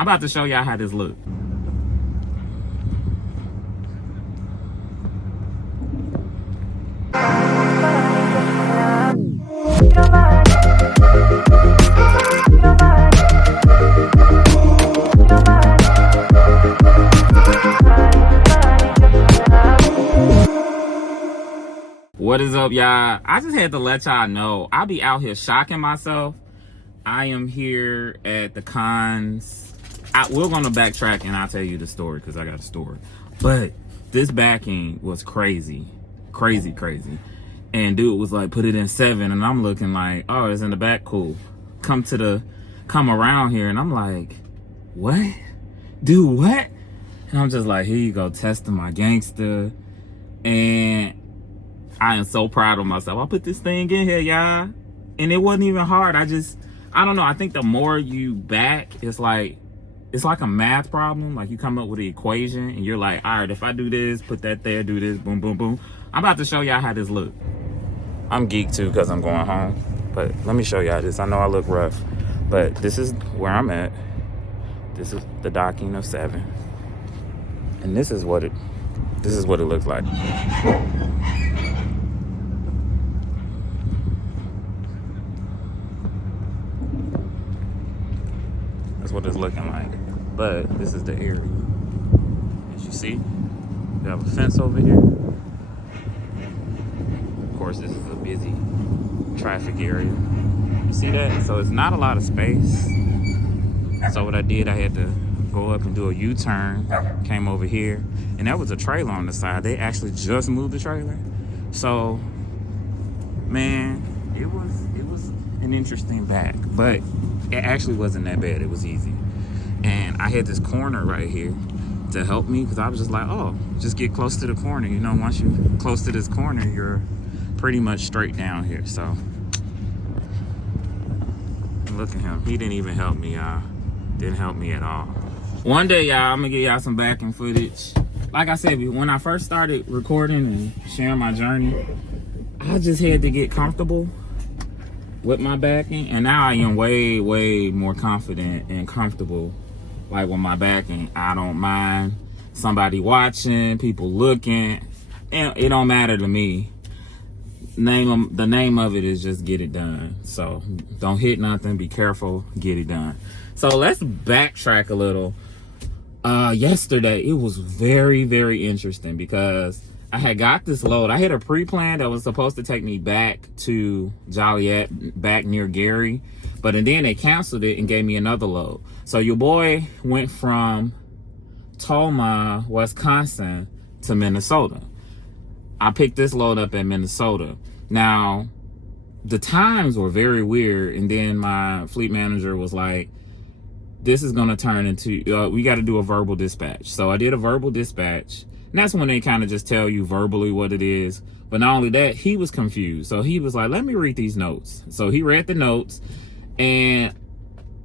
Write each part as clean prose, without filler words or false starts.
I'm about to show y'all how this look. What is up, y'all? I just had to let y'all know I'll be out here shocking myself. I am here at the cons. We're gonna backtrack and I'll tell you the story because I got a story. But this backing was crazy. And dude was like, put it in 7, and I'm looking like, oh, it's in the back, cool. Come around here, and I'm like, what? Dude, what? And I'm just like, here you go, testing my gangster. And I am so proud of myself. I put this thing in here, y'all. And it wasn't even hard. I don't know. I think the more you back, it's like a math problem. Like you come up with an equation and you're like, all right, if I do this, put that there, do this, boom, boom, boom. I'm about to show y'all how this look. I'm geeked too because I'm going home. But let me show y'all this. I know I look rough, but this is where I'm at. This is the docking of 7. And this is what it looks like. That's what it's looking like. But this is the area. As you see, we have a fence over here. Of course, this is a busy traffic area. You see that? So it's not a lot of space. So what I did, I had to go up and do a U-turn. Came over here, and that was a trailer on the side. They actually just moved the trailer. So, man, it was an interesting back, but it actually wasn't that bad. It was easy. And I had this corner right here to help me because I was just like, oh, just get close to the corner. You know, once you're close to this corner, you're pretty much straight down here. So look at him. He didn't even help me, y'all. Didn't help me at all. One day, y'all, I'm gonna give y'all some backing footage. Like I said, when I first started recording and sharing my journey, I just had to get comfortable with my backing, and now I am way more confident and comfortable like with my backing. I don't mind somebody watching, people looking, and it don't matter to me. The name of it is just get it done. So don't hit nothing, be careful, get it done. So let's backtrack a little. Yesterday it was very interesting because I had got this load. I had a pre-plan that was supposed to take me back to Joliet, back near Gary, but then they canceled it and gave me another load. So your boy went from Toma, Wisconsin to Minnesota. I picked this load up in Minnesota. Now, the times were very weird, and then my fleet manager was like, this is gonna turn into, we gotta do a verbal dispatch. So I did a verbal dispatch. And that's when they kind of just tell you verbally what it is. But not only that, he was confused. So he was like, let me read these notes. So he read the notes. And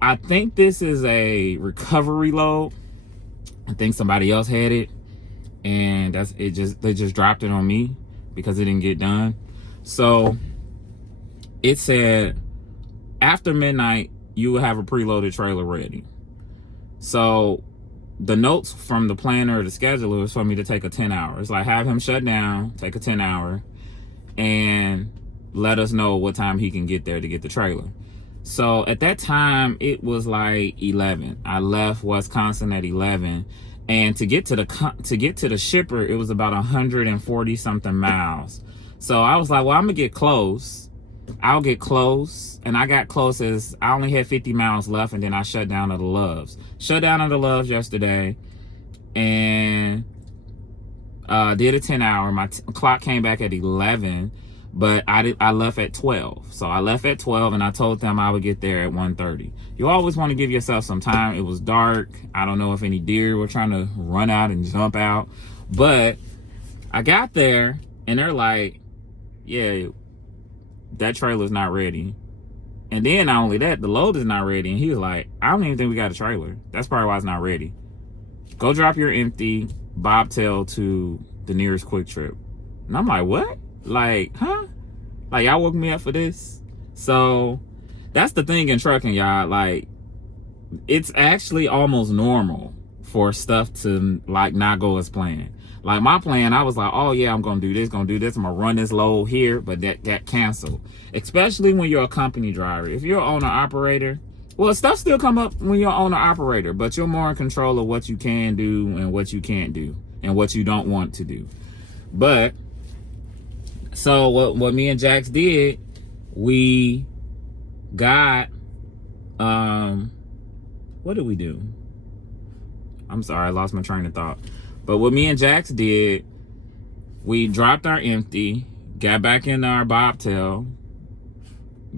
I think this is a recovery load. I think somebody else had it. And they just dropped it on me because it didn't get done. So it said, after midnight, you will have a preloaded trailer ready. So the notes from the planner or the scheduler was for me to take a 10-hour. It's like, have him shut down, take a 10-hour, and let us know what time he can get there to get the trailer. So at that time, it was like 11. I left Wisconsin at 11, and to get to the shipper, it was about 140 something miles. So I was like, well, I'm gonna get close. I'll get close, and I got close as I only had 50 miles left, and then I shut down at the Loves. Shut down at the Loves yesterday, and did a 10-hour. My clock came back at 11, but I left at 12. So I left at 12, and I told them I would get there at 1:30. You always want to give yourself some time. It was dark. I don't know if any deer were trying to run out and jump out, but I got there, and they're like, yeah, that trailer's not ready. And then not only that, the load is not ready. And he was like, I don't even think we got a trailer. That's probably why it's not ready. Go drop your empty bobtail to the nearest Quick Trip. And I'm like, what? Like, huh? Like, y'all woke me up for this? So that's the thing in trucking, y'all. Like, it's actually almost normal for stuff to like not go as planned. Like my plan, I was like, oh yeah, I'm gonna do this, I'm gonna run this load here, but that got canceled. Especially when you're a company driver. If you're an owner operator, well, stuff still come up when you're an owner operator, but you're more in control of what you can do and what you can't do and what you don't want to do. But so what me and Jax did, we got what did we do? I'm sorry, I lost my train of thought. But what me and Jax did, we dropped our empty, got back in our bobtail,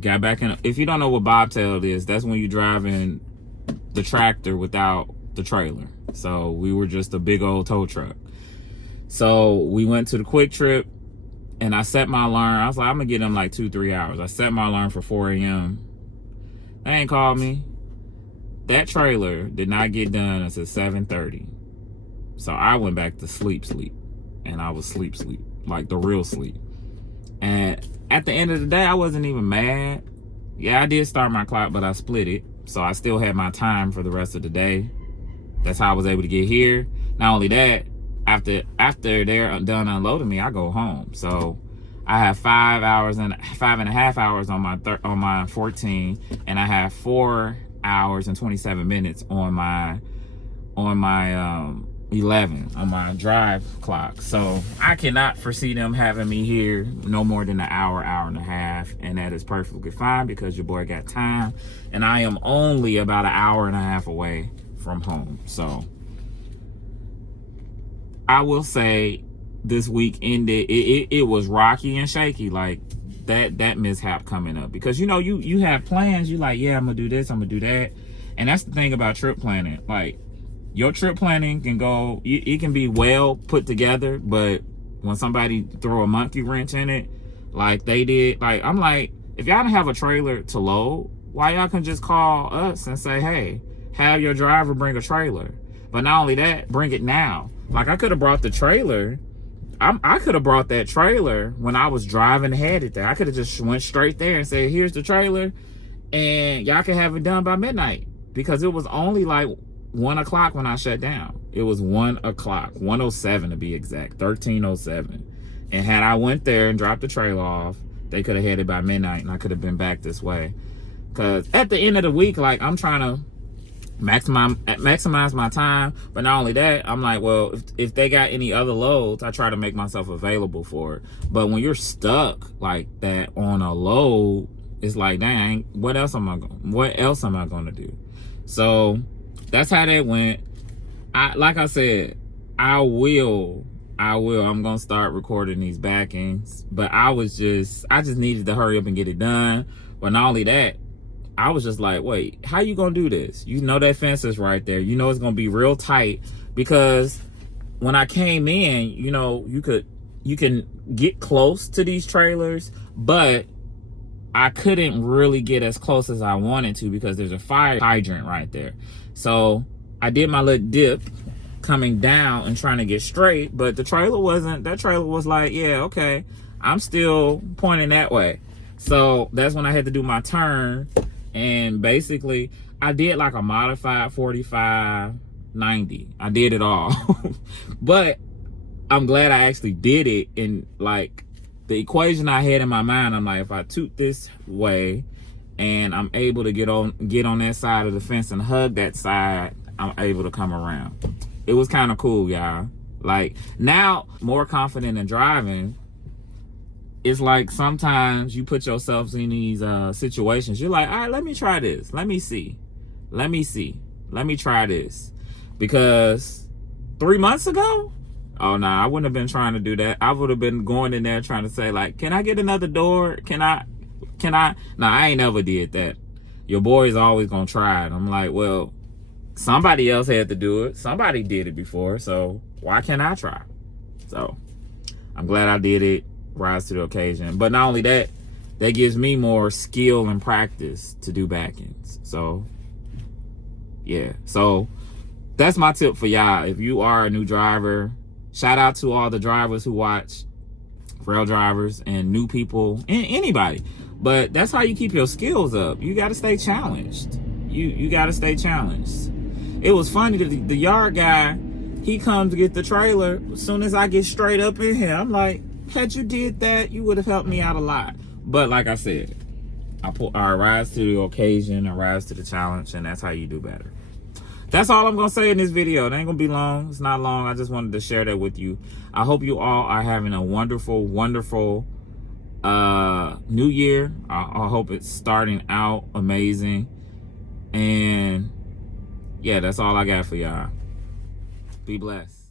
got back in. If you don't know what bobtail is, that's when you're driving the tractor without the trailer. So we were just a big old tow truck. So we went to the Quick Trip, and I set my alarm. I was like, I'm gonna get them like 2-3 hours. I set my alarm for 4 a.m. They ain't called me. That trailer did not get done until 7:30. So I went back to sleep. And I was sleep, like the real sleep. And at the end of the day, I wasn't even mad. Yeah, I did start my clock, but I split it. So I still had my time for the rest of the day. That's how I was able to get here. Not only that, after they're done unloading me, I go home. So I have 5.5 hours on my 14, and I have 4 hours and 27 minutes on my 11 on my drive clock. So I cannot foresee them having me here no more than an hour and a half, and that is perfectly fine because your boy got time, and I am only about an hour and a half away from home. So I will say this week ended, it was rocky and shaky, like that mishap coming up, because you have plans. You like, yeah, I'm gonna do this, I'm gonna do that. And that's the thing about trip planning. Like, your trip planning can go, it can be well put together, but when somebody throw a monkey wrench in it, like they did, like, I'm like, if y'all don't have a trailer to load, why y'all can just call us and say, hey, have your driver bring a trailer. But not only that, bring it now. Like, I could have brought the trailer. I could have brought that trailer when I was driving headed there. I could have just went straight there and said, here's the trailer, and y'all can have it done by midnight, because it was only like 1 o'clock when I shut down. It was 1 o'clock, 1:07 to be exact, 13:07. And had I went there and dropped the trailer off, they could have had it by midnight, and I could have been back this way. Because at the end of the week, like, I'm trying to maximize my time. But not only that, I'm like, well, if they got any other loads, I try to make myself available for it. But when you're stuck like that on a load, it's like, dang, what else am I going to do? So that's how that went. Like I said, I'm gonna start recording these backings, but I just needed to hurry up and get it done. But not only that, I was just like, wait, how you gonna do this? You know that fence is right there. You know it's gonna be real tight, because when I came in, you can get close to these trailers, but I couldn't really get as close as I wanted to because there's a fire hydrant right there. So I did my little dip coming down and trying to get straight, but that trailer was like, yeah, okay, I'm still pointing that way. So that's when I had to do my turn, and basically I did like a modified 45-90. I did it all. But I'm glad I actually did it. And like, the equation I had in my mind, I'm like, if I toot this way and I'm able to get on that side of the fence and hug that side, I'm able to come around. It was kind of cool, y'all. Like, now more confident in driving. It's like sometimes you put yourselves in these situations. You're like, all right, let me try this. Let me see. Let me try this. Because 3 months ago, oh no, I wouldn't have been trying to do that. I would have been going in there trying to say, like, can I get another door? Can I? No, I ain't never did that. Your boy's always gonna try it. I'm like, well, somebody else had to do it. Somebody did it before, so why can't I try? So I'm glad I did it. Rise to the occasion. But not only that, that gives me more skill and practice to do backends. So yeah, so that's my tip for y'all. If you are a new driver, shout out to all the drivers who watch, rail drivers and new people, and anybody. But that's how you keep your skills up. You got to stay challenged. you got to stay challenged. It was funny that the yard guy, he comes to get the trailer. As soon as I get straight up in here, I'm like, had you did that, you would have helped me out a lot. But like I said, I rise to the occasion, I rise to the challenge, and that's how you do better. That's all I'm going to say in this video. It ain't going to be long. It's not long. I just wanted to share that with you. I hope you all are having a wonderful, wonderful new year. I hope it's starting out amazing. And yeah, that's all I got for y'all. Be blessed.